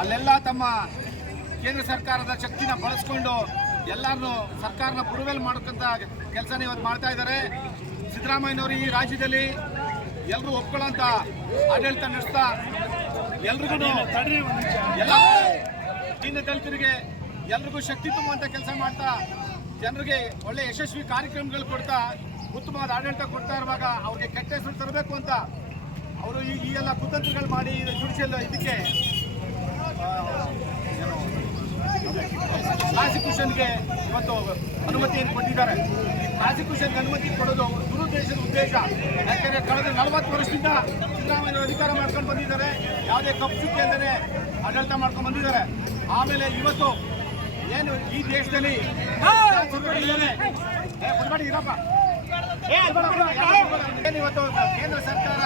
ಅಲ್ಲೆಲ್ಲ ತಮ್ಮ ಕೇಂದ್ರ ಸರ್ಕಾರದ ಶಕ್ತಿನ ಬಳಸ್ಕೊಂಡು ಎಲ್ಲರನ್ನೂ ಸರ್ಕಾರನ ಬುಡಮೇಲ್ ಮಾಡ್ಕೊಂತ ಕೆಲಸನ ಇವತ್ತು ಮಾಡ್ತಾ ಇದ್ದಾರೆ. ಸಿದ್ದರಾಮಯ್ಯನವರು ಈ ರಾಜ್ಯದಲ್ಲಿ ಎಲ್ಲರೂ ಒಪ್ಕೊಳ್ಳೋಂಥ ಆಡಳಿತ ನಡೆಸ್ತಾ ಎಲ್ರಿಗೂ ಎಲ್ಲ ದೀನ ದಲಿತರಿಗೆ ಎಲ್ರಿಗೂ ಶಕ್ತಿ ತುಂಬುವಂಥ ಕೆಲಸ ಮಾಡ್ತಾ ಜನರಿಗೆ ಒಳ್ಳೆ ಯಶಸ್ವಿ ಕಾರ್ಯಕ್ರಮಗಳು ಕೊಡ್ತಾ ಉತ್ತಮವಾದ ಆಡಳಿತ ಕೊಡ್ತಾ ಇರುವಾಗ ಅವ್ರಿಗೆ ಕೆಟ್ಟ ಹೆಸರು ತರಬೇಕು ಅಂತ ಅವರು ಈ ಎಲ್ಲ ಕುತಂತ್ರಗಳು ಮಾಡಿ ಜುಡಿಷಿಯಲ್ ಇದಕ್ಕೆ ಪ್ರಾಸಿಕ್ಯೂಷನ್ಗೆ ಇವತ್ತು ಅನುಮತಿಯನ್ನು ಕೊಟ್ಟಿದ್ದಾರೆ. ಈ ಪ್ರಾಸಿಕ್ಯೂಷನ್ಗೆ ಅನುಮತಿ ಕೊಡೋದು ದುರುದ್ದೇಶದ ಉದ್ದೇಶ. ಯಾಕೆಂದರೆ ಕಳೆದ 40 ವರ್ಷದಿಂದ ಸಿದ್ದರಾಮಯ್ಯ ಅಧಿಕಾರ ಮಾಡ್ಕೊಂಡು ಬಂದಿದ್ದಾರೆ. ಯಾವುದೇ ಕಪ್ಪು ಚುಕ್ಕೆ ಅಂದರೆ ಆಡಳಿತ ಮಾಡ್ಕೊಂಡು ಬಂದಿದ್ದಾರೆ. ಆಮೇಲೆ ಇವತ್ತು ಏನು ಈ ದೇಶದಲ್ಲಿ ಇವತ್ತು ಕೇಂದ್ರ ಸರ್ಕಾರ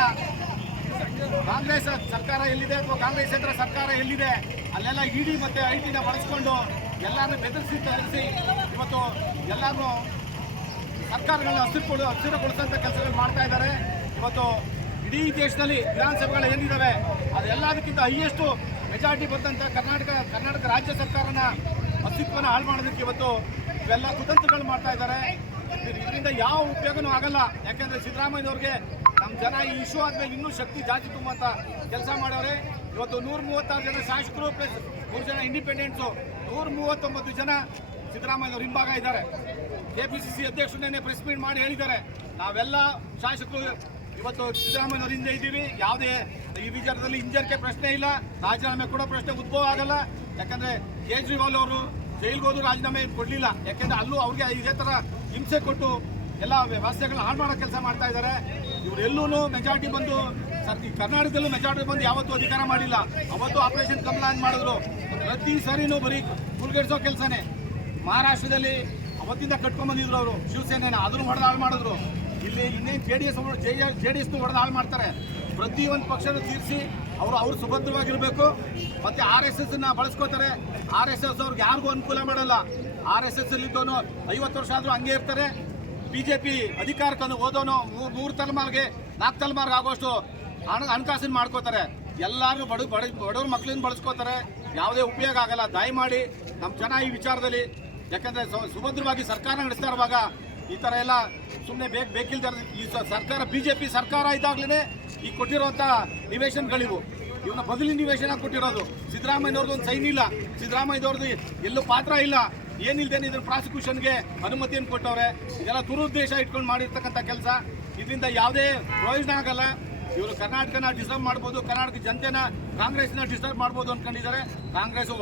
ಕಾಂಗ್ರೆಸ್ ಸರ್ಕಾರ ಎಲ್ಲಿದೆ ಅಥವಾ ಕಾಂಗ್ರೆಸ್ಸೇತರ ಸರ್ಕಾರ ಎಲ್ಲಿದೆ ಅಲ್ಲೆಲ್ಲ ಇಡಿ ಮತ್ತು ಐಟಿನ ಬಳಸ್ಕೊಂಡು ಎಲ್ಲರನ್ನೂ ತರಿಸಿ ಇವತ್ತು ಎಲ್ಲರನ್ನೂ ಸರ್ಕಾರಗಳನ್ನ ಅಸ್ಥಿರಗೊಳಿಸೋಂಥ ಕೆಲಸಗಳು ಮಾಡ್ತಾ ಇದ್ದಾರೆ. ಇವತ್ತು ಇಡೀ ದೇಶದಲ್ಲಿ ವಿಧಾನಸಭೆಗಳು ಏನಿದ್ದಾವೆ ಅದೆಲ್ಲದಕ್ಕಿಂತ ಹೈಯೆಸ್ಟು ಮೆಜಾರಿಟಿ ಬಂದಂಥ ಕರ್ನಾಟಕ ರಾಜ್ಯ ಸರ್ಕಾರನ ಅಸ್ತಿತ್ವನ ಹಾಳು ಮಾಡೋದಕ್ಕೆ ಇವತ್ತು ಇವೆಲ್ಲ ಕುತಂತ್ರಗಳು ಮಾಡ್ತಾ ಇದ್ದಾರೆ. ಇದರಿಂದ ಯಾವ ಉಪಯೋಗನೂ ಆಗಲ್ಲ. ಯಾಕೆಂದರೆ ಸಿದ್ದರಾಮಯ್ಯವ್ರಿಗೆ ನಮ್ಮ ಜನ ಈ ಇಶ್ಯೂ ಆದಮೇಲೆ ಇನ್ನೂ ಶಕ್ತಿ ಜಾಸ್ತಿ ತುಂಬುವಂಥ ಕೆಲಸ ಮಾಡೋರೆ. ಇವತ್ತು 136 ಜನ ಶಾಸಕರು ಪ್ಲಸ್ 3 ಜನ ಇಂಡಿಪೆಂಡೆಂಟ್ಸು 139 ಜನ ಸಿದ್ದರಾಮಯ್ಯವ್ರ ಹಿಂಭಾಗ ಇದ್ದಾರೆ. ಕೆಪಿಸಿಸಿ ಅಧ್ಯಕ್ಷರನ್ನೇ ಪ್ರೆಸ್ ಮೀಟ್ ಮಾಡಿ ಹೇಳಿದ್ದಾರೆ, ನಾವೆಲ್ಲ ಶಾಸಕರು ಇವತ್ತು ಸಿದ್ದರಾಮಯ್ಯವ್ರ ಹಿಂದೆ ಇದ್ದೀವಿ, ಯಾವುದೇ ಈ ವಿಚಾರದಲ್ಲಿ ಹಿಂಜರಿಕೆ ಪ್ರಶ್ನೆ ಇಲ್ಲ, ರಾಜೀನಾಮೆ ಕೊಡೋ ಪ್ರಶ್ನೆ ಉದ್ಭವ ಆಗಲ್ಲ. ಯಾಕಂದರೆ ಕೇಜ್ರಿವಾಲ್ ಅವರು ಜೈಲಿಗೆ ಹೋದ್ರು ರಾಜೀನಾಮೆ ಕೊಡಲಿಲ್ಲ. ಯಾಕೆಂದರೆ ಅಲ್ಲೂ ಅವ್ರಿಗೆ ಇದೇ ಥರ ಹಿಂಸೆ ಕೊಟ್ಟು ಎಲ್ಲ ವ್ಯವಸ್ಥೆಗಳನ್ನ ಹಾಳು ಮಾಡೋ ಕೆಲಸ ಮಾಡ್ತಾ ಇದ್ದಾರೆ. ಇವರೆಲ್ಲೂ ಮೆಜಾರಿಟಿ ಬಂದು ಕರ್ನಾಟಕದಲ್ಲೂ ಮೆಜಾರಿಟಿ ಬಂದು ಯಾವತ್ತೂ ಅಧಿಕಾರ ಮಾಡಿಲ್ಲ. ಅವತ್ತು ಆಪರೇಷನ್ ಕಮಲ ಅಂತ ಮಾಡಿದ್ರು. ಪ್ರತಿ ಸಾರಿನೂ ಬರೀ ಕುಲ್ಗೆಡ್ಸೋ ಕೆಲಸನೇ. ಮಹಾರಾಷ್ಟ್ರದಲ್ಲಿ ಅವತ್ತಿಂದ ಕಟ್ಕೊಂಡ್ಬಂದಿದ್ರು ಅವರು ಶಿವಸೇನೆನ, ಅದನ್ನು ಹೊಡೆದು ಹಾಳು ಮಾಡಿದ್ರು. ಇಲ್ಲಿ ಇನ್ನೇನು ಜೆ.ಡಿ.ಎಸ್ನು ಹೊಡೆದು ಹಾಳು ಮಾಡ್ತಾರೆ. ಪ್ರತಿಯೊಂದು ಪಕ್ಷನೂ ತೀರಿಸಿ ಅವರು ಸುಭದ್ರವಾಗಿರಬೇಕು. ಮತ್ತು RSSನ ಬಳಸ್ಕೋತಾರೆ. RSS ಅವ್ರಿಗೆ ಯಾರಿಗೂ ಅನುಕೂಲ ಮಾಡಲ್ಲ. RSS ಅಲ್ಲಿದ್ದವನು 50 ವರ್ಷ ಆದರೂ ಹಂಗೆ ಇರ್ತಾರೆ. BJP ಅಧಿಕಾರಕ್ಕೆ ಹೋದವನು 3 ತಲೆಮಾರಿಗೆ 4 ತಲೆಮಾರಿಗೆ ಆಗೋಷ್ಟು ಹಣಕಾಸಿನ ಮಾಡ್ಕೋತಾರೆ. ಎಲ್ಲರೂ ಬಡವ್ರ ಮಕ್ಕಳನ್ನ ಬಳಸ್ಕೋತಾರೆ. ಯಾವುದೇ ಉಪಯೋಗ ಆಗಲ್ಲ. ದಯಮಾಡಿ ನಮ್ಮ ಜನ ಈ ವಿಚಾರದಲ್ಲಿ, ಯಾಕಂದರೆ ಸುಭದ್ರವಾಗಿ ಸರ್ಕಾರ ನಡೆಸ್ತಾ ಇರುವಾಗ ಈ ಥರ ಎಲ್ಲ ಸುಮ್ಮನೆ ಬೇಕಿಲ್ದಾರೆ. ಈ ಸರ್ಕಾರ BJP ಸರ್ಕಾರ ಇದ್ದಾಗಲೇ ಈ ಕೊಟ್ಟಿರೋಂಥ ನಿವೇಶನಗಳಿವು. ಇವನ್ನ ಬದಲಿನ ನಿವೇಶನ ಕೊಟ್ಟಿರೋದು. ಸಿದ್ದರಾಮಯ್ಯವ್ರದ್ದು ಒಂದು ಸೈನ್ ಇಲ್ಲ, ಸಿದ್ದರಾಮಯ್ಯವ್ರದ್ದು ಎಲ್ಲೂ ಪಾತ್ರ ಇಲ್ಲ. ಏನಿಲ್ದೇನೆ ಇದನ್ನು ಪ್ರಾಸಿಕ್ಯೂಷನ್ಗೆ ಅನುಮತಿಯನ್ನು ಕೊಟ್ಟವ್ರೆ. ಇದೆಲ್ಲ ದುರುದ್ದೇಶ ಇಟ್ಕೊಂಡು ಮಾಡಿರ್ತಕ್ಕಂಥ ಕೆಲಸ. ಇದರಿಂದ ಯಾವುದೇ ಪ್ರಯೋಜನ ಆಗಲ್ಲ. ಇವರು ಕರ್ನಾಟಕನ ಡಿಸ್ಟರ್ಬ್ ಮಾಡ್ಬೋದು, ಕರ್ನಾಟಕ ಜನತೆನ ಕಾಂಗ್ರೆಸ್ನ ಡಿಸ್ಟರ್ಬ್ ಮಾಡ್ಬೋದು ಅಂದ್ಕೊಂಡಿದ್ದಾರೆ. ಕಾಂಗ್ರೆಸ್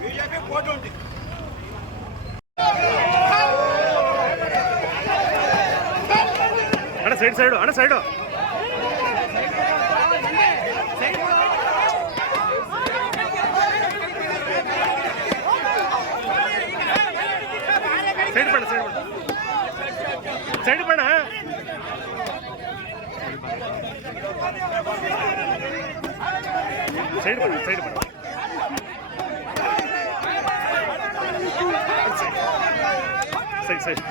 ಬಿಜೆಪಿ ಕೋಟ್ ಉಂಟು. ಸೈಡು ಅಣ್ಣ ಸೈಡು ಸೈಡ್ ಬಣ್ಣ ಸೈಡ್ ಬಣ್ಣ ಸೈಡ್ ಬಣ್ಣ ಸೈಡ್ ಬಣ್ಣ ಸೈಡ್ ಸೈಡ್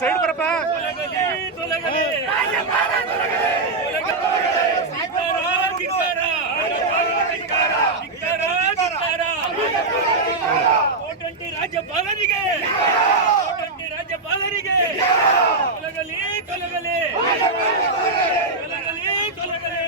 ಸೈಡ್ ಬರಪ್ಪ. ರಾಜ್ಯಪಾಲರಿಗೆ ತೊಲಗಲಿ ತೊಲಗಲಿ ತೊಲಗಲಿ ತೊಲಗಲಿ.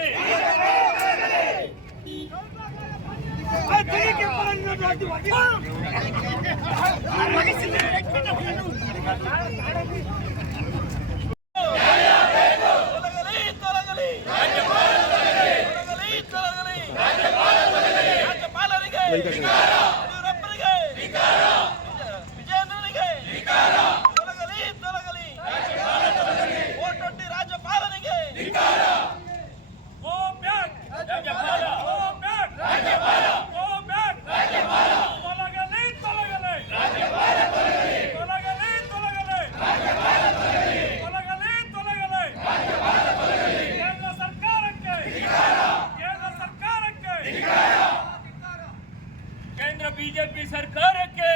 ಬಿಜೆಪಿ ಸರ್ಕಾರಕ್ಕೆ